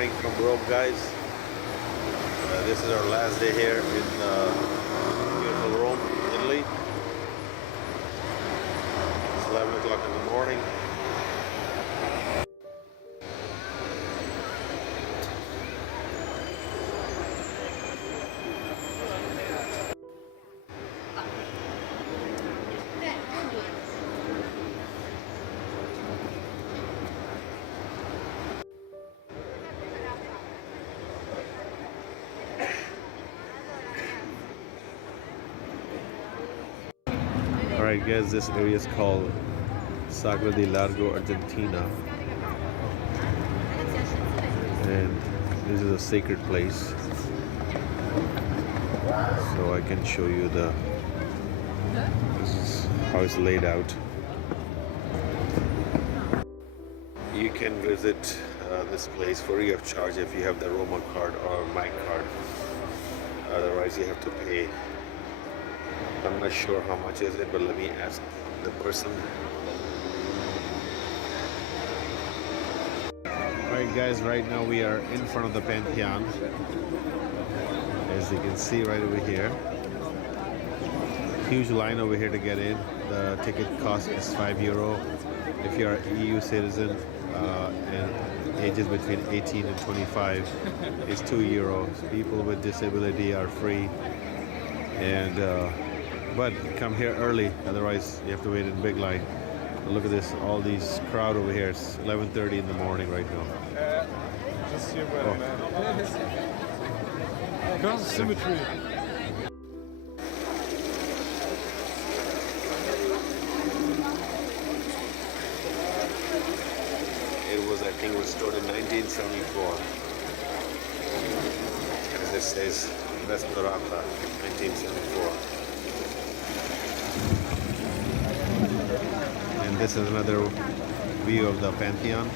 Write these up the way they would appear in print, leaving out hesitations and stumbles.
morning from Rome, guys. This is our last day here in beautiful Rome, Italy. It's 11 o'clock in the morning. Alright guys, this area is called Sagra di Largo, Argentina. And this is a sacred place. So I can show you this is how it's laid out. You can visit this place free of charge if you have the Roma card or my card. Otherwise you have to pay. I'm not sure how much is it, but let me ask the person. Alright guys, right now we are in front of the Pantheon. As you can see right over here. Huge line over here to get in. The ticket cost is €5. If you are an EU citizen and ages between 18 and 25, it's €2. People with disability are free. And but come here early, otherwise you have to wait in a big line. But look at this, all these crowd over here. It's 11:30 in the morning right now. Symmetry. I think it was stored in 1974. As it says, Restaurata, 1974. And this is another view of the Pantheon.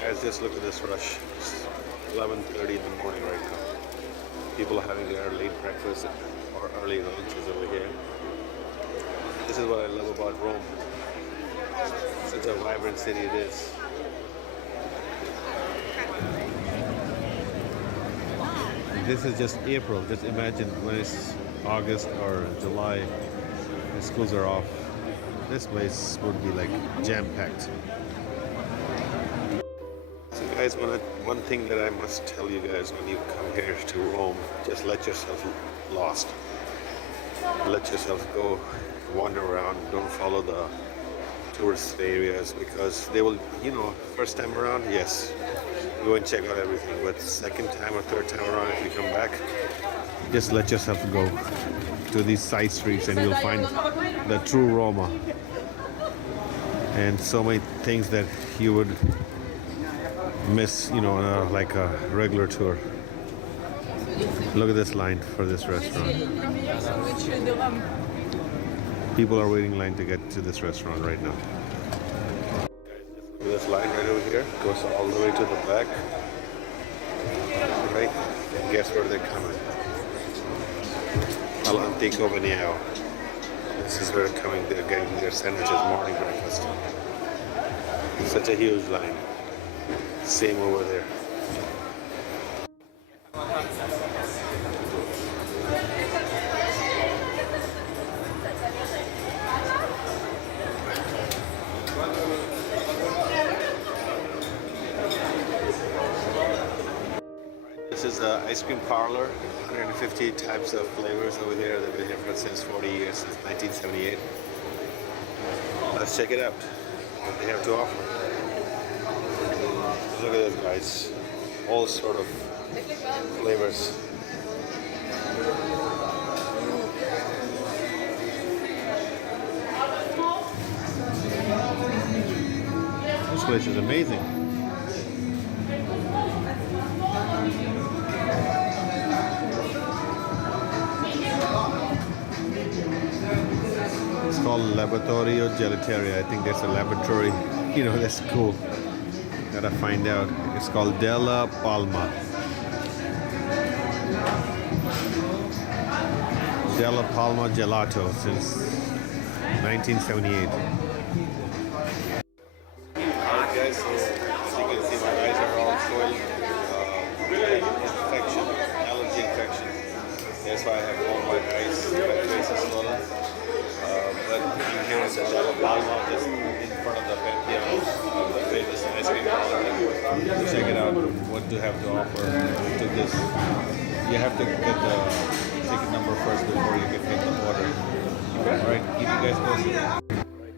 Guys, just look at this rush. It's 11:30 in the morning right now. People are having their late breakfast or early lunches over here. This is what I love about Rome. Such a vibrant city it is. This is just April. Just imagine when it's August or July and schools are off. This place would be like jam-packed. So guys, one thing that I must tell you guys when you come here to Rome, just let yourself lost. Let yourself go wander around. Don't follow the tourist areas, because they will, first time around, yes, go and check out everything, but second time or third time around, if you come back, just let yourself go to these side streets and you'll find the true Roma and so many things that you would miss, on like a regular tour. Look at this line for this restaurant. People are waiting in line to get to this restaurant right now. This line right over here goes all the way to the back. Right? And guess where they're coming? Al Antico Veneo. This is where they're coming. They're getting their sandwiches, morning breakfast. Such a huge line. Same over there. This is the ice cream parlor. 150 types of flavors over here. They've been here for since 40 years, since 1978. Let's check it out. What they have to offer. Look at this, guys. All sort of flavors. This place is amazing. It's called Laboratorio Gelateria. I think there's a laboratory. That's cool. Gotta find out. It's called Della Palma. Della Palma Gelato since 1978. guys, so as you can see, my eyes are all swollen. Infection, allergy infection. That's why I have all my eyes, my face is swollen. But I'm here in the Della Palma, just in front of the Pantheon, the famous ice cream parlor. Check it out, what do you have to offer to this. You have to get the ticket number first before you can get the order. Alright, keep you guys posted.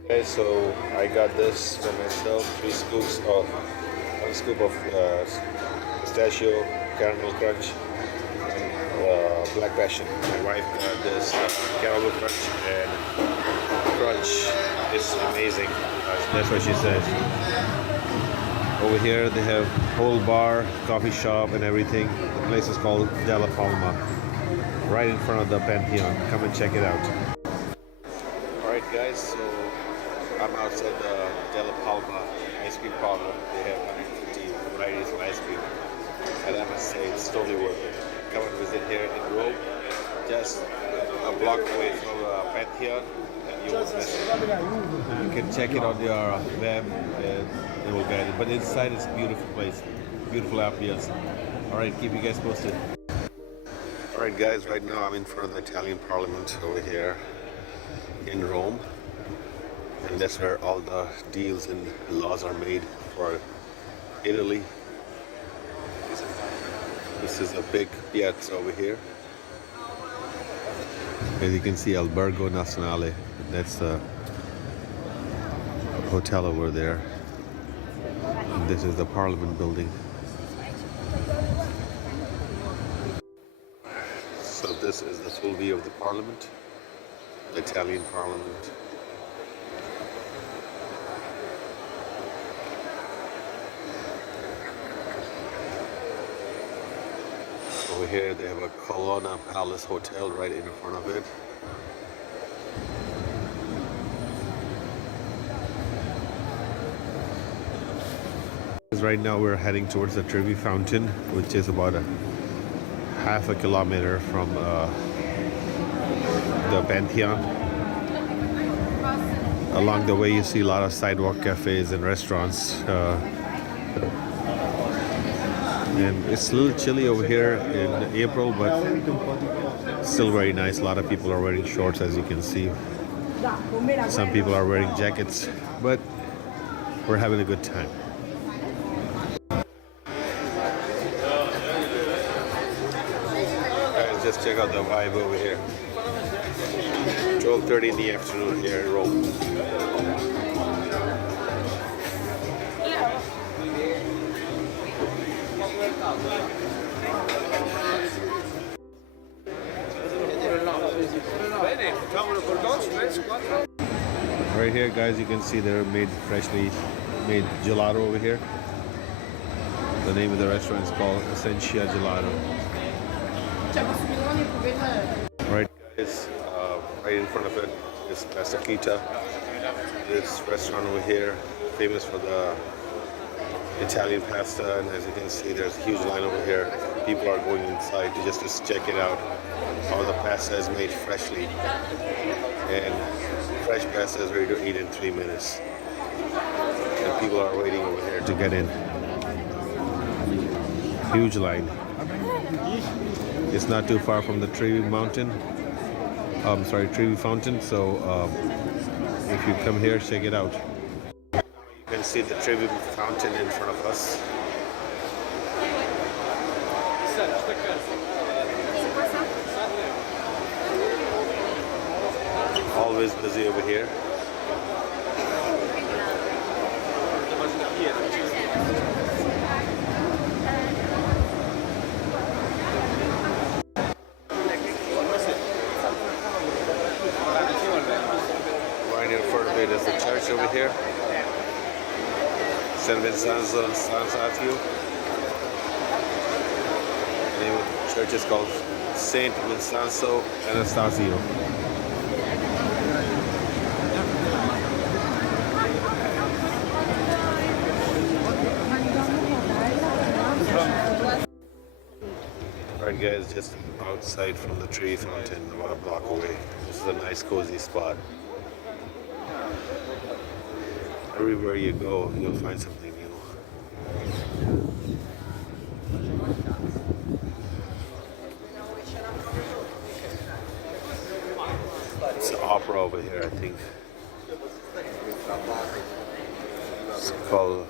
Okay, so I got this for myself, 3 scoops of, 1 scoop of pistachio, caramel crunch, and black passion. My wife got this caramel crunch, and crunch is amazing. That's what she says. Over here they have whole bar, coffee shop and everything. The place is called Della Palma, right in front of the Pantheon. Come and check it out. Alright guys, so I'm outside the Della Palma ice cream parlor. They have 150 varieties of ice cream, and I must say it's totally worth it. Come and visit here in Rome, just a block away from Pantheon, and you won't miss it. You can check it on your web and it will get it. But inside it's a beautiful place, beautiful ambience. Alright, keep you guys posted. Alright guys, right now I'm in front of the Italian Parliament over here in Rome. And that's where all the deals and laws are made for Italy. This is a big piazza over here. As you can see, Albergo Nazionale. That's the hotel over there. And this is the Parliament building. So this is the full view of the Parliament, the Italian Parliament. Over here they have a Colonna Palace Hotel right in front of it. Right now we're heading towards the Trevi Fountain, which is about a half a kilometer from the Pantheon. Along the way you see a lot of sidewalk cafes and restaurants. And it's a little chilly over here in April, but still very nice. A lot of people are wearing shorts, as you can see. Some people are wearing jackets, but we're having a good time. Guys, just check out the vibe over here. 12:30 in the afternoon here in Rome. Right here guys, you can see they're freshly made gelato over here. The name of the restaurant is called Essentia Gelato. Right guys, right in front of it is Pasta Kita. This restaurant over here, famous for the Italian pasta, and as you can see there's a huge line over here. People are going inside to just check it out. How the pasta is made freshly, and fresh pasta is ready to eat in 3 minutes. And people are waiting over here to get in. Huge line. It's not too far from the Trevi Mountain. Trevi Fountain. So if you come here, check it out. You can see the Trevi Fountain in front of us. Always busy over here. Right in front of it is the church over here. San Vincenzo and San Satio. The name of the church is called Saint Vincenzo Anastasio. Alright guys, just outside from the Trevi Fountain, about a block away. This is a nice cozy spot. Everywhere you go, you'll find something new. It's the opera over here, I think. It's called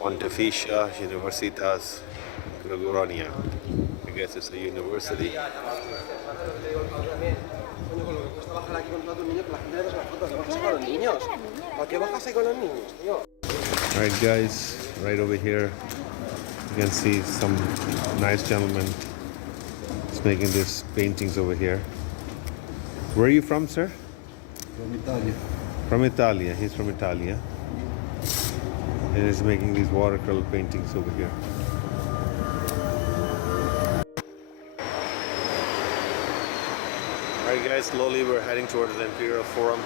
Pontificia Universitas Gregoriana. I guess it's a university. Alright guys, right over here you can see some nice gentleman is making these paintings over here. Where are you from, sir? From Italy. From Italia. He's from Italia. And he's making these watercolor paintings over here. Alright guys, slowly we're heading towards the Imperial Forum.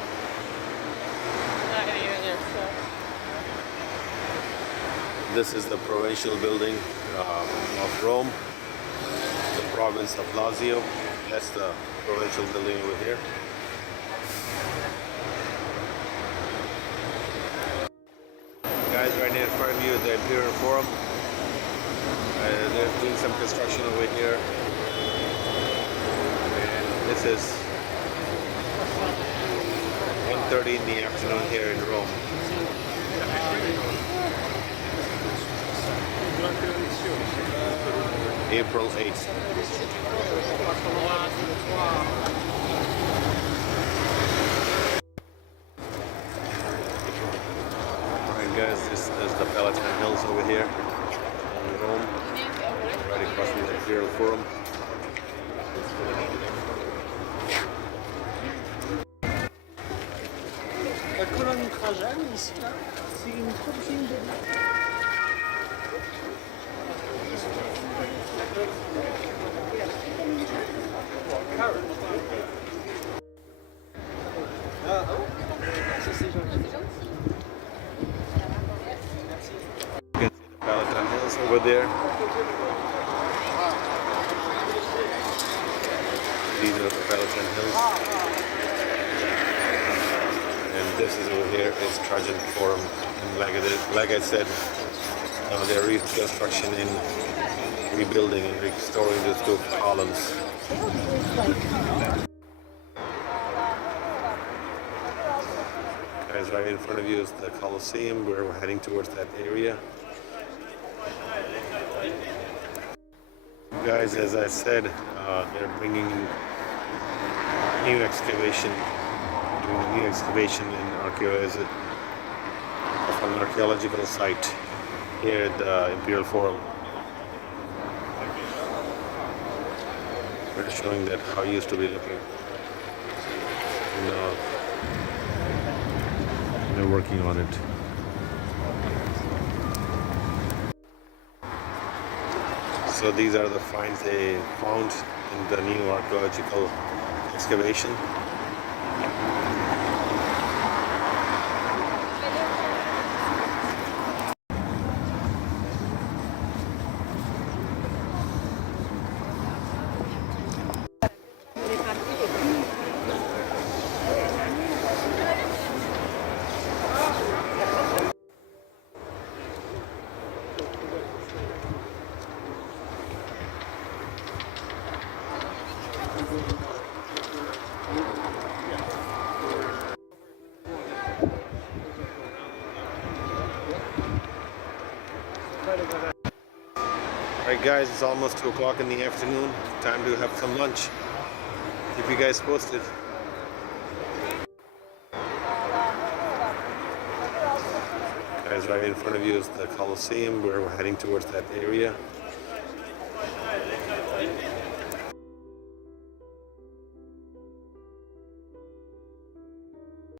Not gonna get in there, so. This is the provincial building of Rome, the province of Lazio. That's the provincial building over here. Guys, right here in front of you is the Imperial Forum. They're doing some construction over here. And this is 1:30 in the afternoon here in Rome. April 8th. Alright guys, this is the Pantheon Hills over here in Rome, right across from the Imperial Forum. La colonne Trajane, ici, là, c'est une prochaine de... Ça c'est gentil. You can see the Pantheon Hills over there. These are the Pantheon Hills. And this is over here is Trajan Forum. And like I said, they're reconstruction and rebuilding and restoring these two columns. Guys, right in front of you is the Colosseum, where we're heading towards that area. Guys, as I said, they're bringing new excavation, doing a new excavation in of an archaeological site here at the Imperial Forum. We're showing that how it used to be looking. And, they're working on it. So these are the finds they found in the new archaeological excavation. Alright guys, it's almost 2 o'clock in the afternoon. Time to have some lunch. Keep you guys posted. Guys, right in front of you is the Colosseum, where we're heading towards that area.